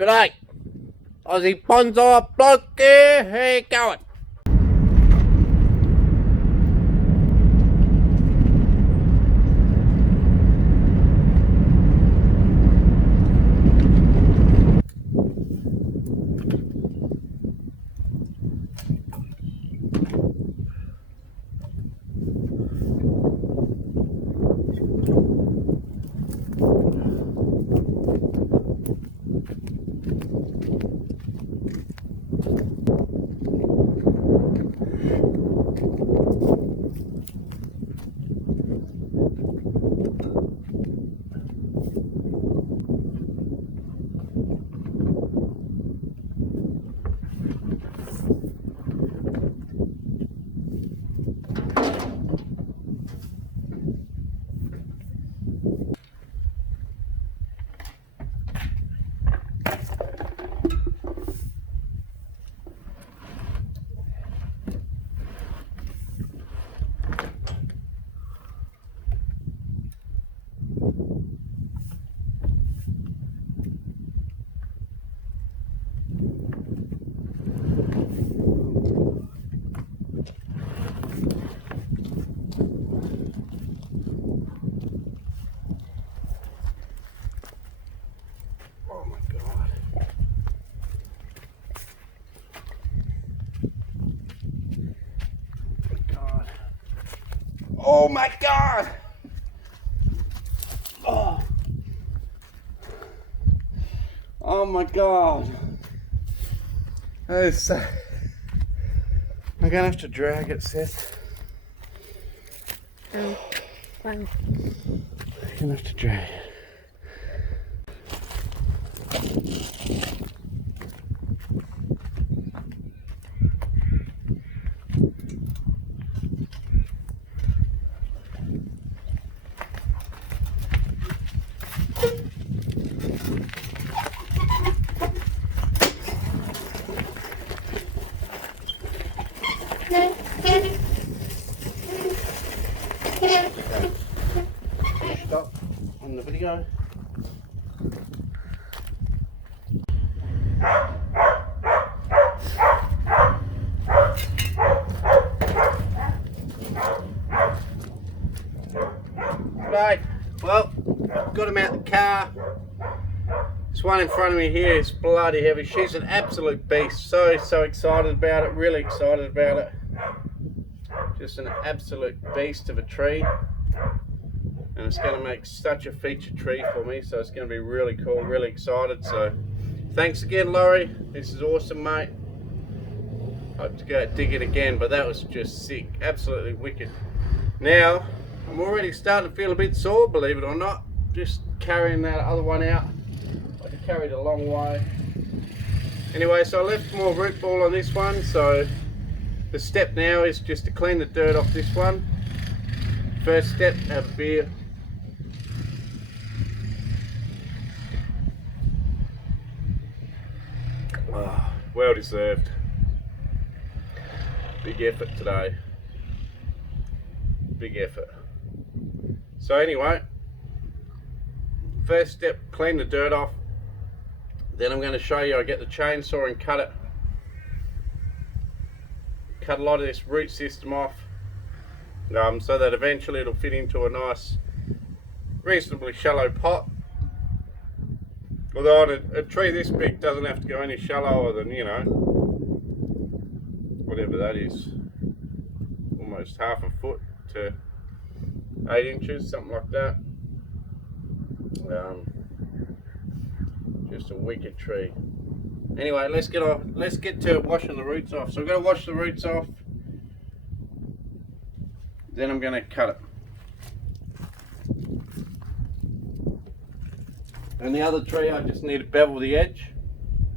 G'day, Aussie Bonsai Bloke here, how you going? Oh my God! Oh my God! That is so... I'm gonna have to drag it, Seth. Fine. I'm gonna have to drag it. Stop on the video. Right, well, got him out the car. This one in front of me here is bloody heavy. She's an absolute beast. So excited about it, really excited about it. Just an absolute beast of a tree. And it's going to make such a feature tree for me, so it's going to be really cool, really excited. So thanks again, Laurie. This is awesome, mate. Hope to go dig it again, but that was just sick, absolutely wicked. Now I'm already starting to feel a bit sore, believe it or not, just carrying that other one out. I carried a long way. Anyway, so I left more root ball on this one, so the step now is just to clean the dirt off this one. First step, have a beer. Oh, well deserved. Big effort today. Big effort. So anyway, first step, clean the dirt off. Then I'm going to show you I get the chainsaw and cut it. Cut a lot of this root system off, so that eventually it'll fit into a nice, reasonably shallow pot. Although on a tree this big doesn't have to go any shallower than, you know, whatever that is, almost half a foot to 8 inches, something like that. Just a wicked tree. Anyway, let's get to washing the roots off. So I'm going to wash the roots off, then I'm going to cut it. And the other tree, I just need to bevel the edge,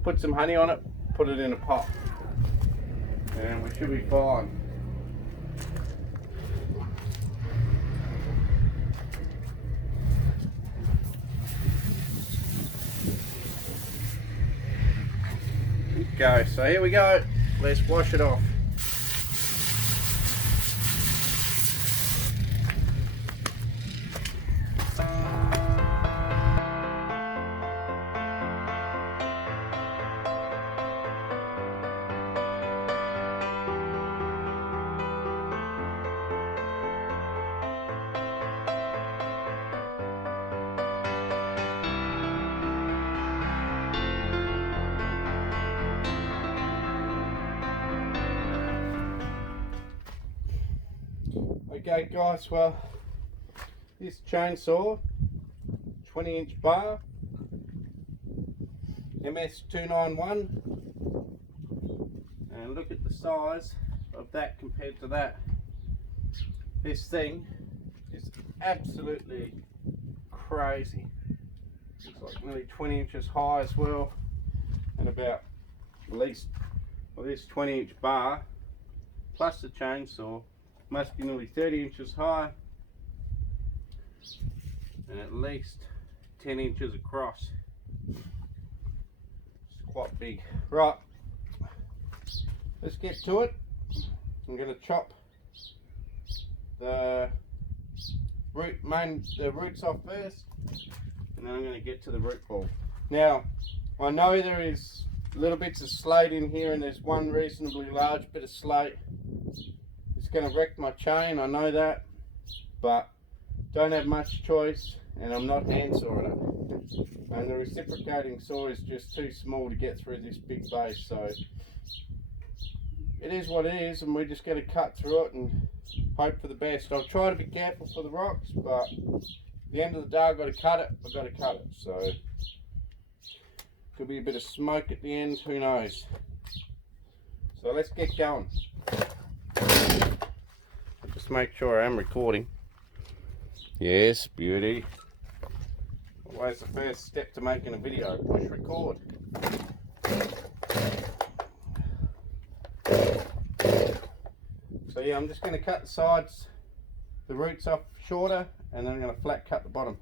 put some honey on it, put it in a pot, and we should be fine. Okay, so here we go. Let's wash it off. Okay guys, well, this chainsaw, 20-inch bar, MS291, and look at the size of that compared to that. This thing is absolutely crazy. It's like nearly 20 inches high as well, and about at least, well, this 20-inch bar plus the chainsaw must be nearly 30 inches high and at least 10 inches across. It's quite big. Right, let's get to it. I'm going to chop the roots off first, and then I'm going to get to the root ball. Now, I know there is little bits of slate in here, and there's one reasonably large bit of slate. It's going to wreck my chain, I know that, but don't have much choice, and I'm not hand sawing it. And the reciprocating saw is just too small to get through this big base, so it is what it is, and we're just going to cut through it and hope for the best. I'll try to be careful for the rocks, but at the end of the day I've got to cut it, so could be a bit of smoke at the end, who knows. So let's get going. Just make sure I am recording. Yes, beauty. Always the first step to making a video, push record. So yeah, I'm just going to cut the sides, the roots off shorter, and then I'm going to flat cut the bottom.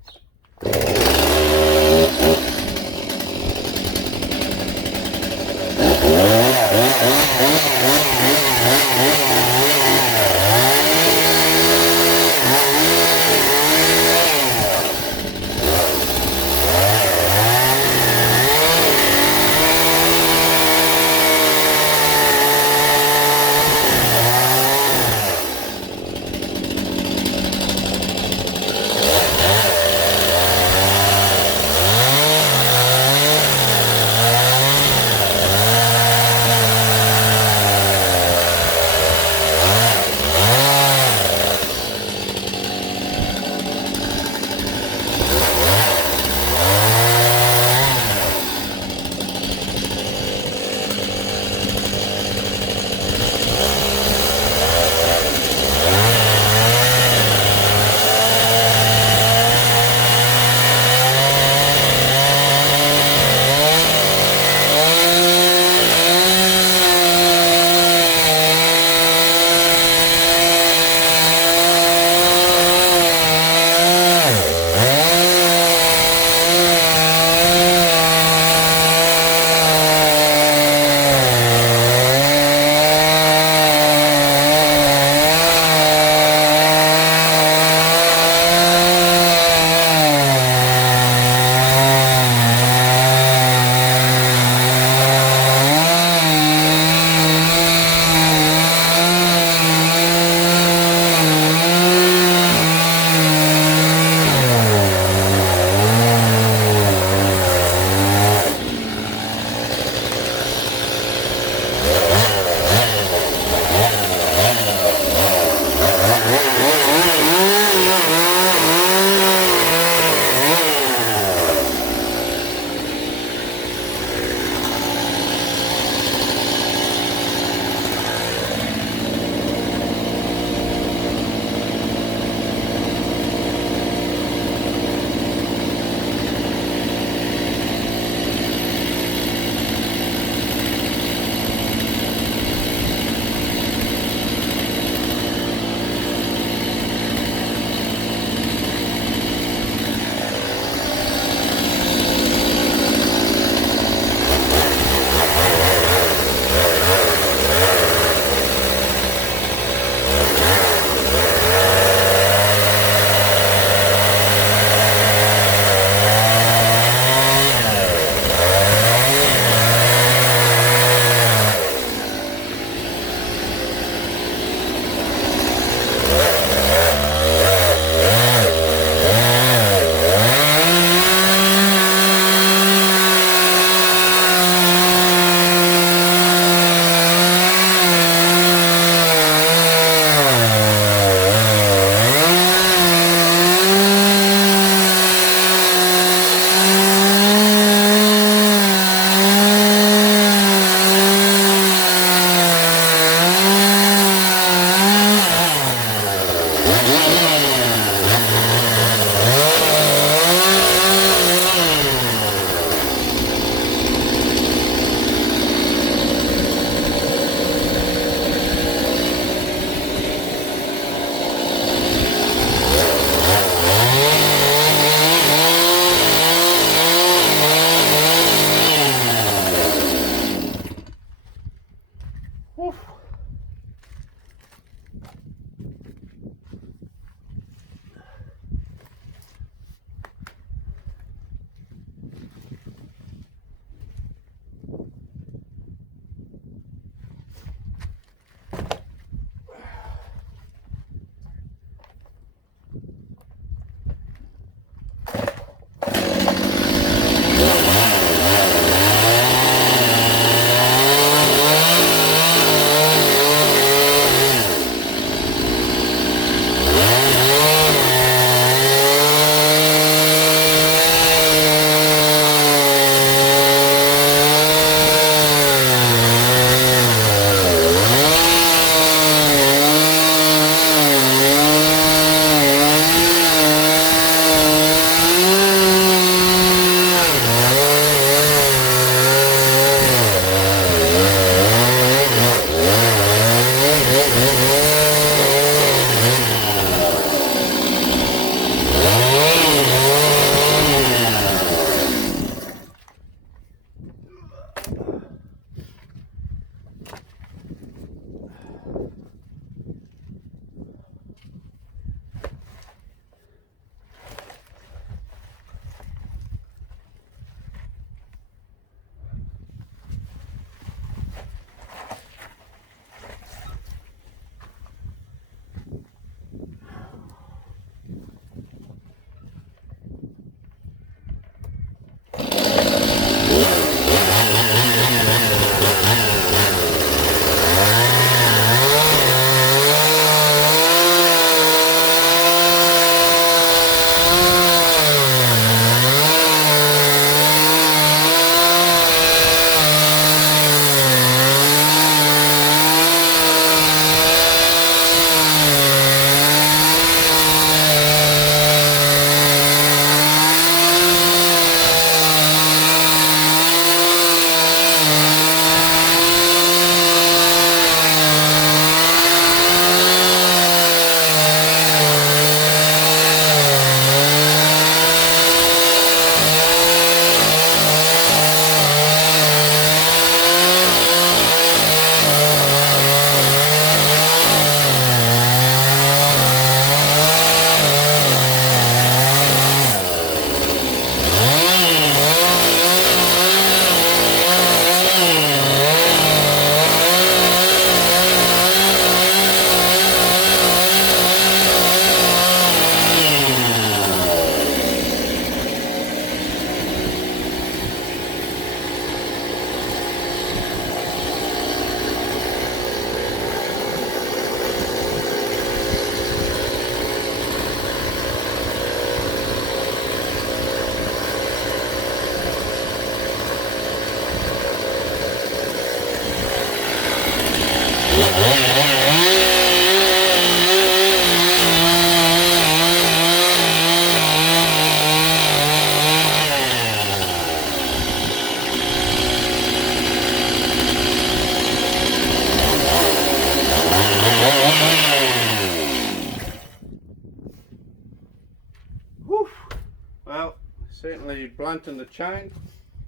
blunt and the chain.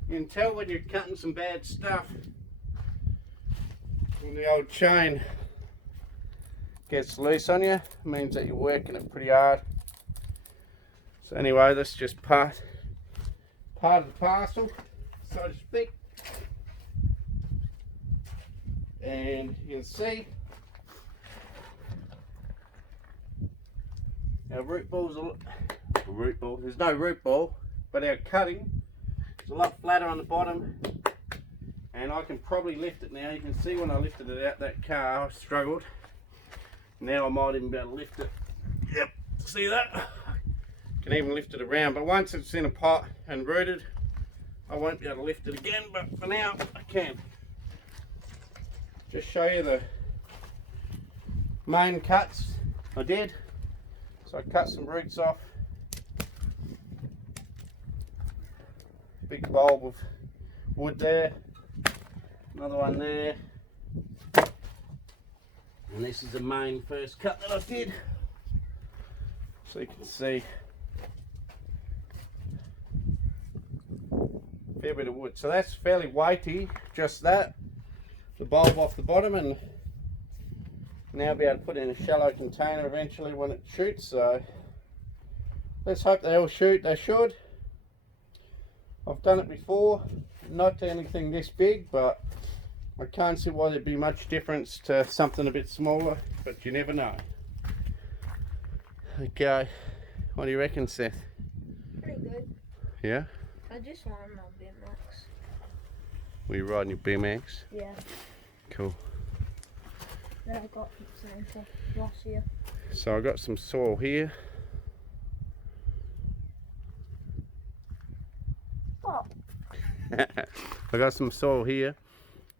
You can tell when you're cutting some bad stuff when the old chain gets loose on you. It means that you're working it pretty hard. So anyway, that's just part of the parcel, so to speak. And you can see our root balls there's no root ball, but our cutting is a lot flatter on the bottom, and I can probably lift it now. You can see when I lifted it out that car, I struggled. Now I might even be able to lift it. Yep, see that? Can even lift it around, but once it's in a pot and rooted, I won't be able to lift it again, but for now I can. Just show you the main cuts I did. So I cut some roots off. Big bulb of wood there. Another one there. And this is the main first cut that I did. So you can see a fair bit of wood. So that's fairly weighty, just that. The bulb off the bottom, and now be able to put it in a shallow container eventually when it shoots. So let's hope they all shoot. They should. I've done it before, not to anything this big, but I can't see why there'd be much difference to something a bit smaller, but you never know. Okay, what do you reckon, Seth? Pretty good. Yeah? I just wanted my BMX. Were you riding your BMX? Yeah. Cool. That I got from Santa last year. So I got some soil here. Oh. I got some soil here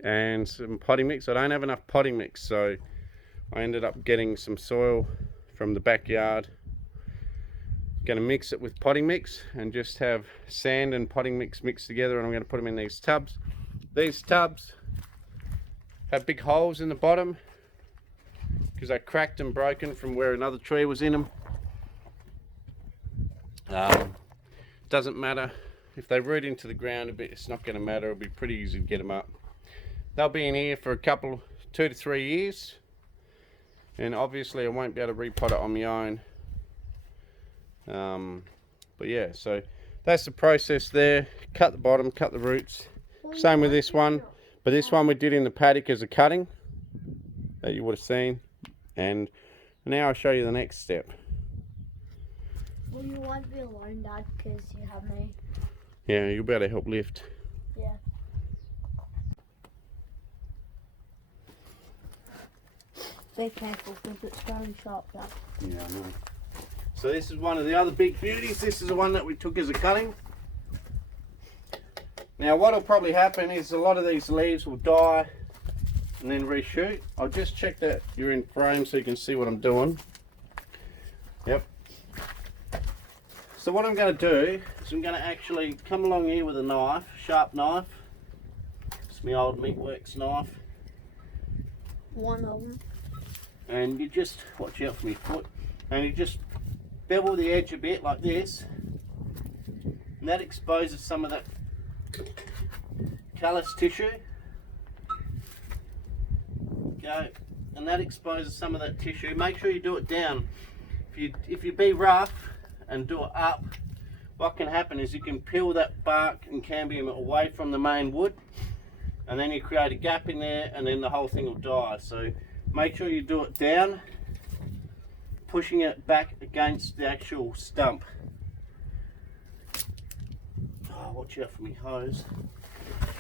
and some potting mix. I don't have enough potting mix, so I ended up getting some soil from the backyard. Going to mix it with potting mix and just have sand and potting mix mixed together, and I'm going to put them in these tubs. These tubs have big holes in the bottom because I cracked and broken from where another tree was in them. Doesn't matter if they root into the ground a bit, it's not going to matter. It'll be pretty easy to get them up. They'll be in here for a couple, 2 to 3 years, and obviously I won't be able to repot it on my own. But yeah, so that's the process there. Cut the bottom, cut the roots. Same with this one, but this one we did in the paddock as a cutting that you would have seen. And now I'll show you the next step. Well, you won't be alone, Dad, because you have me. Yeah, you'll be able to help lift. Yeah. Be careful because it's very sharp, Dad. Yeah, I know. So this is one of the other big beauties. This is the one that we took as a cutting. Now what will probably happen is a lot of these leaves will die and then reshoot. I'll just check that you're in frame so you can see what I'm doing. Yep. So what I'm going to do is I'm going to actually come along here with a knife, sharp knife. It's my old Meatworks knife. One of them. And you just, watch out for my foot, and you just bevel the edge a bit like this, and that exposes some of that callus tissue. Okay, and that exposes some of that tissue. Make sure you do it down. If you be rough and do it up, what can happen is you can peel that bark and cambium away from the main wood, and then you create a gap in there, and then the whole thing will die. So make sure you do it down, pushing it back against the actual stump. Oh, watch out for me hose.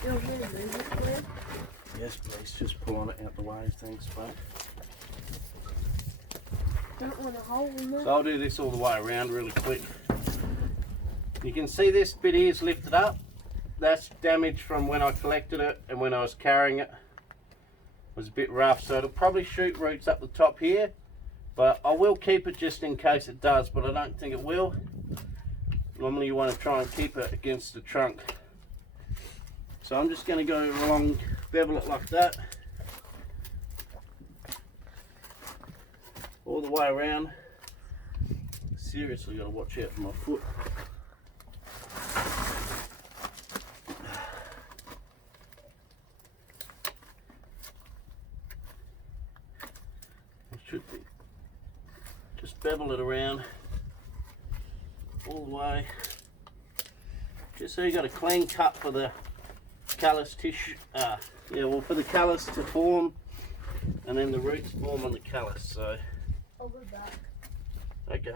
You're really moving it, please? Yes, please. Just pull on it out the way. Thanks, mate. Don't want a hole in there. So I'll do this all the way around really quick. You can see this bit here is lifted up. That's damage from when I collected it and when I was carrying it. It was a bit rough, so it'll probably shoot roots up the top here, but I will keep it just in case it does, but I don't think it will. Normally you want to try and keep it against the trunk. So I'm just going to go along, bevel it like that, all the way around. Seriously got to watch out for my foot. bevel it around all the way, just so you got a clean cut for the callus tissue. For the callus to form, and then the roots form on the callus. So I'll go back. okay.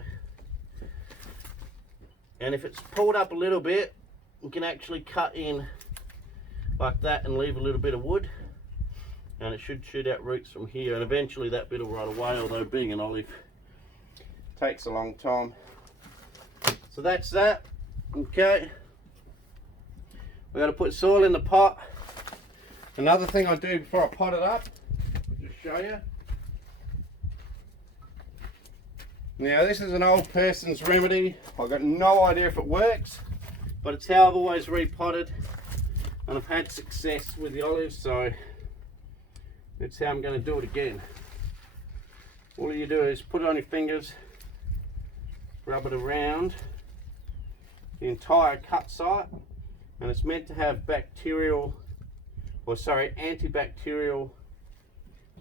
And if it's pulled up a little bit, you can actually cut in like that and leave a little bit of wood, and it should shoot out roots from here, and eventually that bit will rot away, although being an olive takes a long time. So that's that. Okay, we got to put soil in the pot. Another thing I do before I pot it up, I'll just show you. Now this is an old person's remedy. I've got no idea if it works, but it's how I've always repotted, and I've had success with the olives, so that's how I'm going to do it again. All you do is put it on your fingers, rub it around the entire cut site, and it's meant to have antibacterial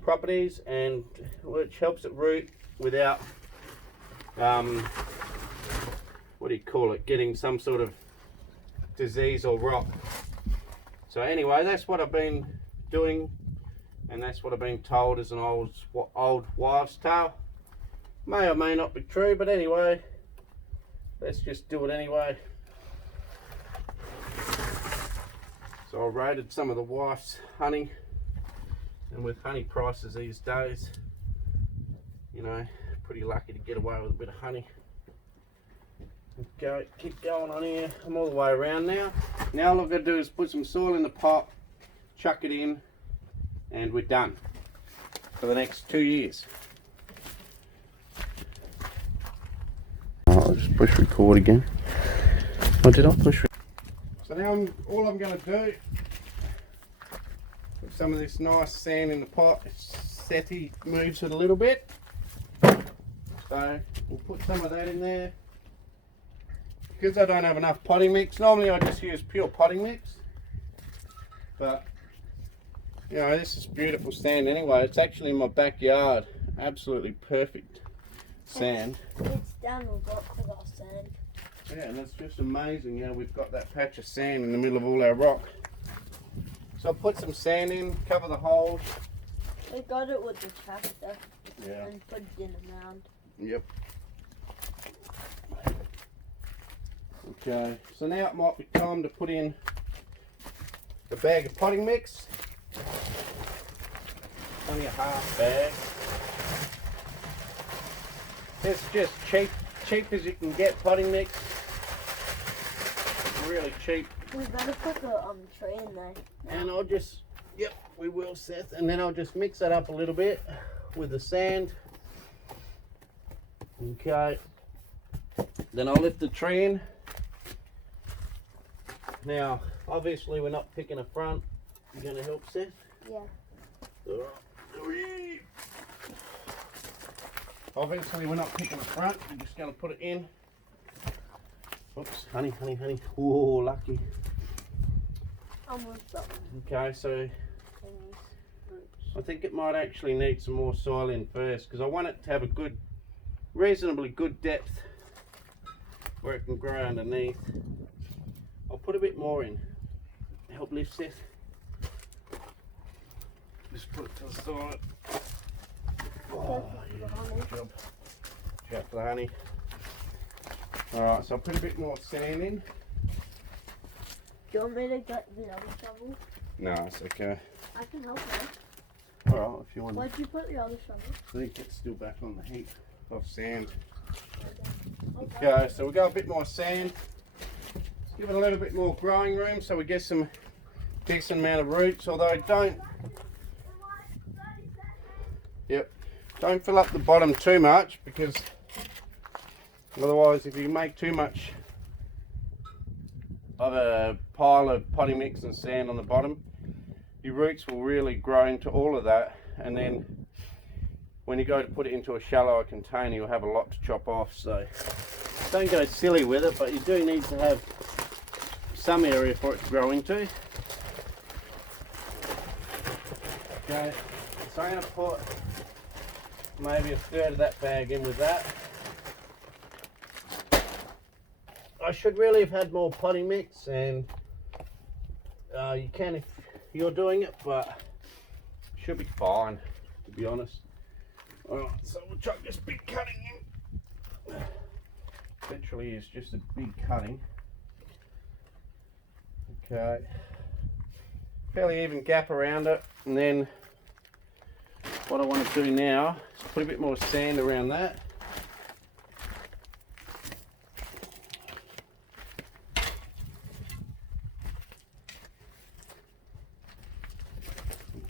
properties, and which helps it root without getting some sort of disease or rot. So anyway, that's what I've been doing, and that's what I've been told is an old wives' tale. May or may not be true, but anyway, let's just do it anyway. So I raided some of the wife's honey, and with honey prices these days, you know, pretty lucky to get away with a bit of honey. Okay, keep going on here. I'm all the way around now. Now all I've got to do is put some soil in the pot, chuck it in, and we're done for the next 2 years. I'll just push record again. Or did I push record? So now all I'm going to do, put some of this nice sand in the pot. SETI moves it a little bit. So we'll put some of that in there. Because I don't have enough potting mix, normally I just use pure potting mix. But, you know, this is beautiful sand anyway. It's actually in my backyard. Absolutely perfect sand. It's down the block with our sand. Yeah, and it's just amazing, you know, we've got that patch of sand in the middle of all our rock. So I'll put some sand in, cover the holes. We got it with the tractor. Yeah. And put it in the mound. Yep. Okay, so now it might be time to put in a bag of potting mix. Only a half bag. It's just cheap as you can get potting mix. Really cheap. We better put the tray in there. And I'll just, yep, we will, Seth. And then I'll just mix that up a little bit with the sand. Okay. Then I'll lift the tree in. Now, obviously we're not picking a front. You gonna help, Seth? Yeah. Alright. Obviously we're not picking a front. We're just gonna put it in. Oops, honey. Whoa, lucky. Almost done. Okay, so I think it might actually need some more soil in first, because I want it to have a good, reasonably good depth where it can grow underneath. I'll put a bit more in. Help lift, Seth. Just put it to the side. Oh, yeah, good job. Check for the honey. Alright, so I'll put a bit more sand in. Do you want me to get the other shovel? No, it's okay. I can help you. Alright, if you want. Where'd you put the other shovel? I think it's still back on the heap of sand. Okay, so we got a bit more sand. Let's give it a little bit more growing room so we get some decent amount of roots, although don't fill up the bottom too much, because otherwise if you make too much of a pile of potting mix and sand on the bottom, your roots will really grow into all of that, and then when you go to put it into a shallower container you'll have a lot to chop off. So don't go silly with it, but you do need to have some area for it to grow into. Okay, so I'm going to put maybe a third of that bag in with that. I should really have had more potting mix, and you can if you're doing it, but should be fine, to be honest. Alright, so we'll chuck this big cutting in. Literally is just a big cutting. Okay. Fairly even gap around it, and then what I want to do now is put a bit more sand around that.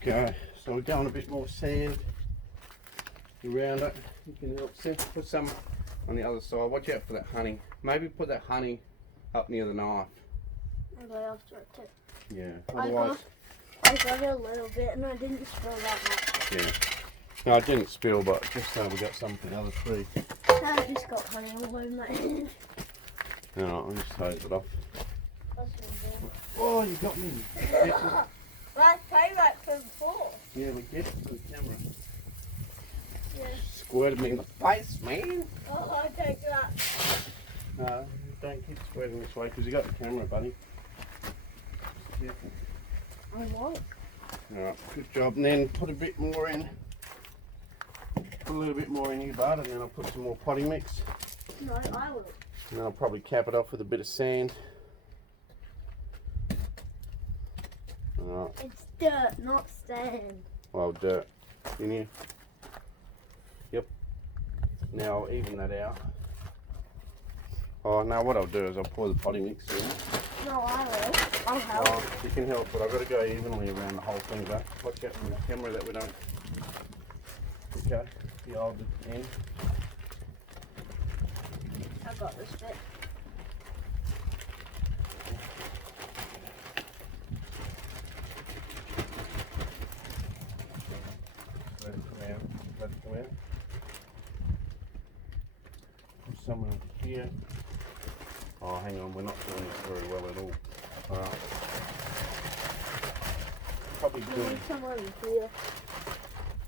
Okay, so we're going a bit more sand around it. You can help see. Put some on the other side. Watch out for that honey. Maybe put that honey up near the knife. Okay, I'll start too. Yeah. Otherwise, I got it a little bit, and I didn't spill that much. yeah. No, I didn't spill, but just so we got some for the other tree. I just got honey all over my hand. Alright, I'll just hose it off. That's what I'm doing. Oh, you got me. That's payback for before. Yeah, we get it for the camera. Yeah. Squirted me in the face, man. Oh, I take that. No, don't keep squirting this way because you got the camera, buddy. Careful. I won't. Alright, good job. And then put a bit more in. Put a little bit more in here, bud, and then I'll put some more potting mix. No, I will. And then I'll probably cap it off with a bit of sand. Alright. It's dirt, not sand. Well, dirt in here. Yep. Now I'll even that out. Oh, now what I'll do is I'll pour the potting mix in. No, I will. I'll help. Oh, you can help, but I've got to go evenly around the whole thing, but watch out from the camera that we don't. Okay, the old end. I got this bit. Let it come out. Let it come out. Put some in here. Oh, hang on, we're not doing this very well at all. Alright. Probably I doing. need some over here.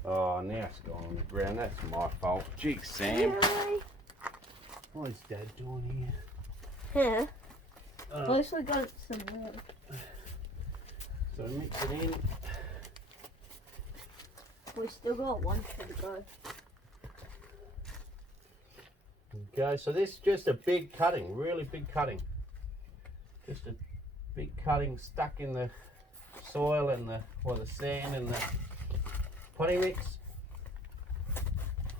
Oh, now it's gone on the ground. That's my fault. Gee, Sam. Really? What is Dad doing Yeah. here? At least we got some milk. So mix it in. We still got one to go. Okay, so this is just a big cutting, really big cutting. Just a big cutting stuck in the soil and the sand and the potting mix.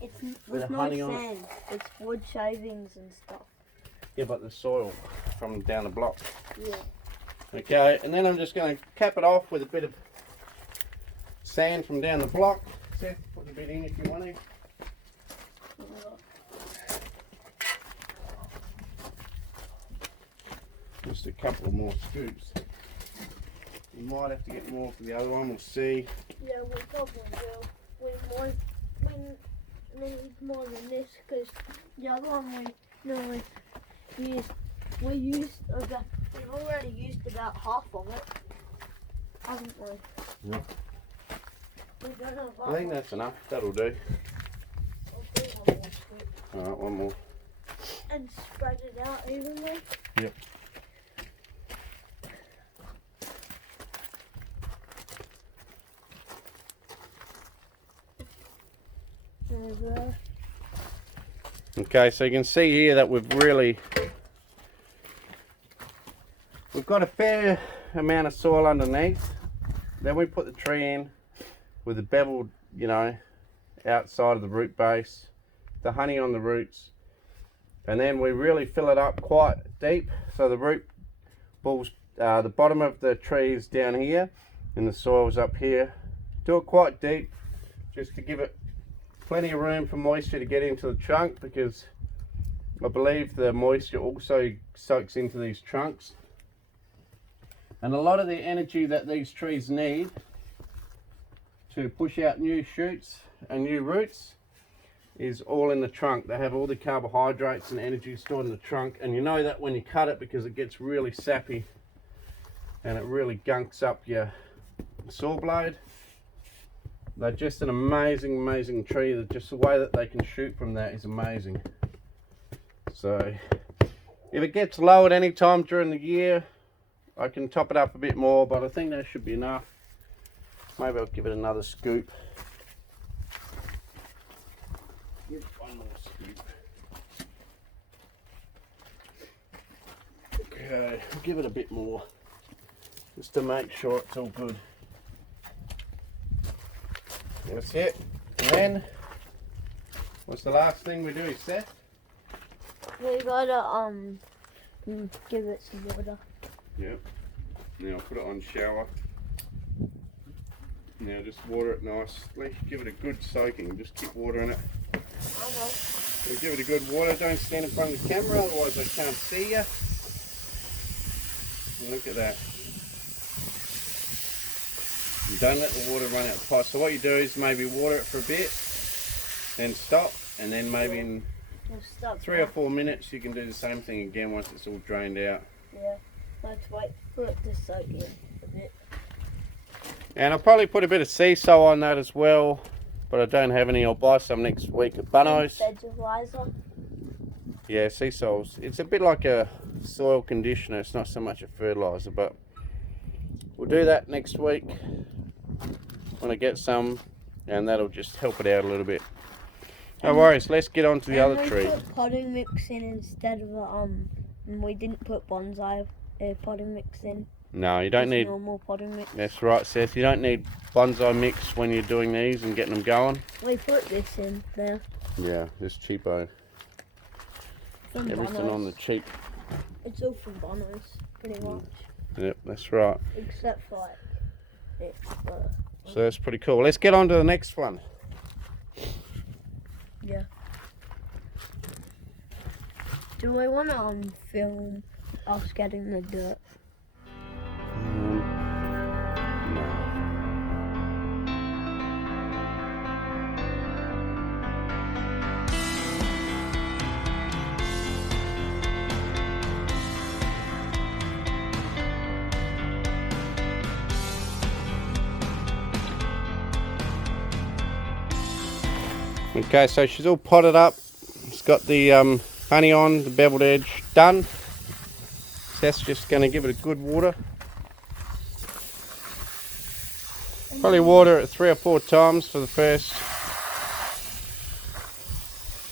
It's With not the honey on it. sand. It's wood shavings and stuff. Yeah, but the soil from down the block. Yeah. Okay, and then I'm just going to cap it off with a bit of sand from down the block. Seth, put a bit in if you want to. Just a couple of more scoops. You might have to get more for the other one, we'll see. Yeah, we probably will. We need more than this because the other one we've already used about half of it, haven't we? Yeah. We don't have I think that's enough, that'll do. We'll do one more scoop Alright, one more. and spread it out evenly. Yep. There. Okay, so you can see here that we've got a fair amount of soil underneath. Then we put the tree in with the beveled, outside of the root base, the honey on the roots, and then we really fill it up quite deep. So the root balls, the bottom of the tree is down here, and the soil's up here. Do it quite deep, just to give it plenty of room for moisture to get into the trunk, because I believe the moisture also soaks into these trunks. And a lot of the energy that these trees need to push out new shoots and new roots is all in the trunk. They have all the carbohydrates and energy stored in the trunk, and you know that when you cut it because it gets really sappy and it really gunks up your saw blade. They're just an amazing tree. Just the way that they can shoot from that is amazing. So If it gets low at any time during the year, I can top it up a bit more, but I think that should be enough. Maybe I'll give it another scoop. Give it one more scoop. Okay, I'll give it a bit more, just to make sure it's all good. That's it. And then, what's the last thing we do, Seth? We gotta give it some water. Yep. Now I'll put it on shower. Now just water it nicely. Give it a good soaking. Just keep watering it. I know. So give it a good water. Don't stand in front of the camera, otherwise I can't see you. And look at that. You don't let the water run out the pot. So what you do is maybe water it for a bit, then stop, and then maybe in 3 or 4 minutes you can do the same thing again once it's all drained out. Yeah, let's wait for it to soak in a bit. And I'll probably put a bit of sea salt on that as well, but I don't have any. I'll buy some next week at Bunno's. Fertilizer. Yeah, sea salts. It's a bit like a soil conditioner. It's not so much a fertilizer, but we'll do that next week when I get some, and that'll just help it out a little bit. No worries, let's get on to the other tree. We put potting mix in instead of we didn't put bonsai potting mix in. No, you don't need normal potting mix. That's right, Seth. You don't need bonsai mix when you're doing these and getting them going. We put this in there. Yeah, just cheapo. From Everything Bonno's. on the cheap. It's all from Bonno's, pretty much. Yep, that's right. Except for like it. So that's pretty cool. Let's get on to the next one. Yeah. Do we want to film us getting the dirt? No. Okay, so she's all potted up. It's got the honey on, the beveled edge done. Seth's just going to give it a good water. Probably water it 3 or 4 times for the first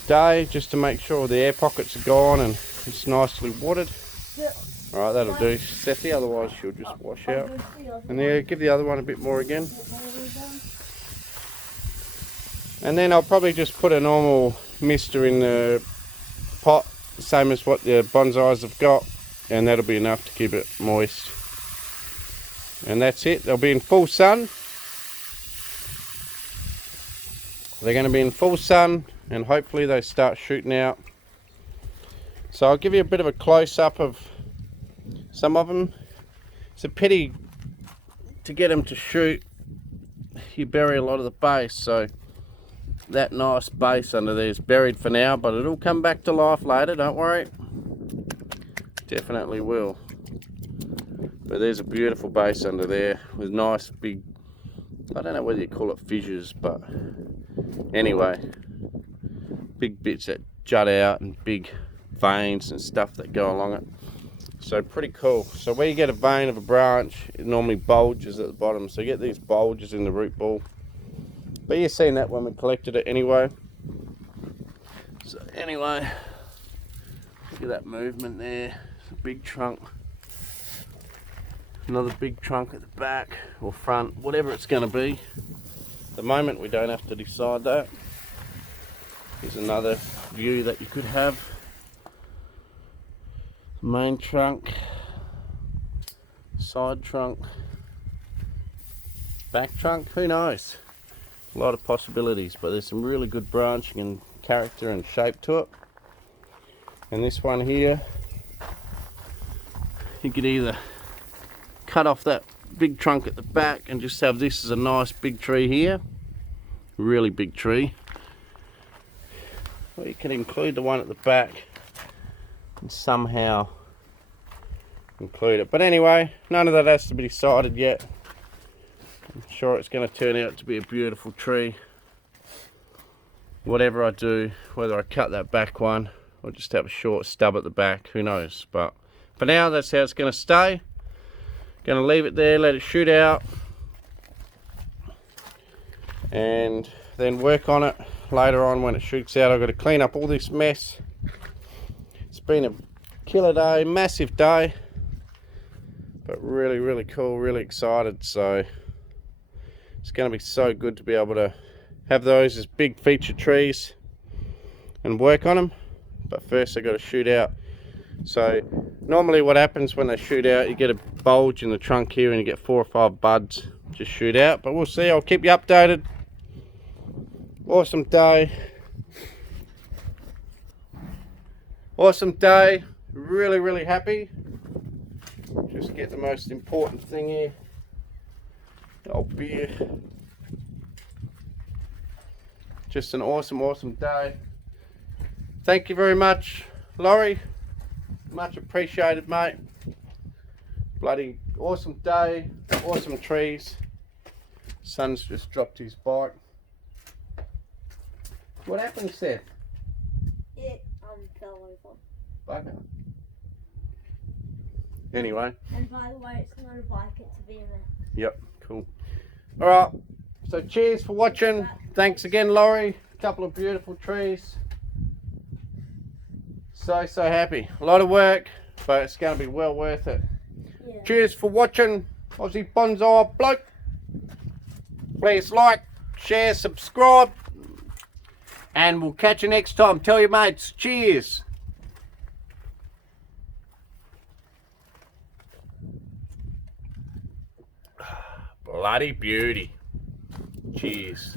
day, just to make sure the air pockets are gone and it's nicely watered. Yeah. Alright, that'll do, Sethy, otherwise she'll just wash out. And then give the other one a bit more again. And then I'll probably just put a normal mister in the pot, same as what the bonsais have got, and that'll be enough to keep it moist. And that's it, they'll be in full sun. They're going to be in full sun, and hopefully they start shooting out. So I'll give you a bit of a close-up of some of them. It's a pity to get them to shoot. You bury a lot of the base, so that nice base under there is buried for now, but it'll come back to life later, don't worry. Definitely will. But there's a beautiful base under there with nice big, I don't know whether you call it fissures, but anyway, big bits that jut out and big veins and stuff that go along it. So pretty cool. So where you get a vein of a branch, it normally bulges at the bottom. So you get these bulges in the root ball. But you've seen that when we collected it anyway. So anyway, look at that movement there. It's a big trunk. Another big trunk at the back or front, whatever it's going to be. At the moment we don't have to decide that. Here's another view that you could have. Main trunk, side trunk, back trunk, who knows? A lot of possibilities, but there's some really good branching and character and shape to it. And this one here, you could either cut off that big trunk at the back and just have this as a nice big tree here, really big tree, or you can include the one at the back and somehow include it. But anyway, none of that has to be decided yet. I'm sure it's going to turn out to be a beautiful tree. Whatever I do, whether I cut that back one or just have a short stub at the back, who knows. But for now, that's how it's going to stay. Going to leave it there, let it shoot out, and then work on it later on when it shoots out. I've got to clean up all this mess. It's been a killer day, massive day, but really, really cool, really excited. So it's going to be so good to be able to have those as big feature trees and work on them. But first I've got to shoot out. So normally what happens when they shoot out, you get a bulge in the trunk here and you get 4 or 5 buds just shoot out. But we'll see, I'll keep you updated. Awesome day. Awesome day. Really, really happy. Just get the most important thing here. The old beer. Just an awesome, awesome day. Thank you very much, Laurie. Much appreciated, mate. Bloody awesome day, awesome trees. Son's just dropped his bike. What happened, Seth? It fell over. Bugger. Anyway. And by the way, it's not a bike, it's a BMX. Yep, cool. Alright, so cheers for watching. Thanks again, Laurie. A couple of beautiful trees. So happy. A lot of work, but it's going to be well worth it. Yeah. Cheers for watching, Aussie Bonsai Bloke. Please like, share, subscribe, and we'll catch you next time. Tell your mates. Cheers. Bloody beauty. Cheers.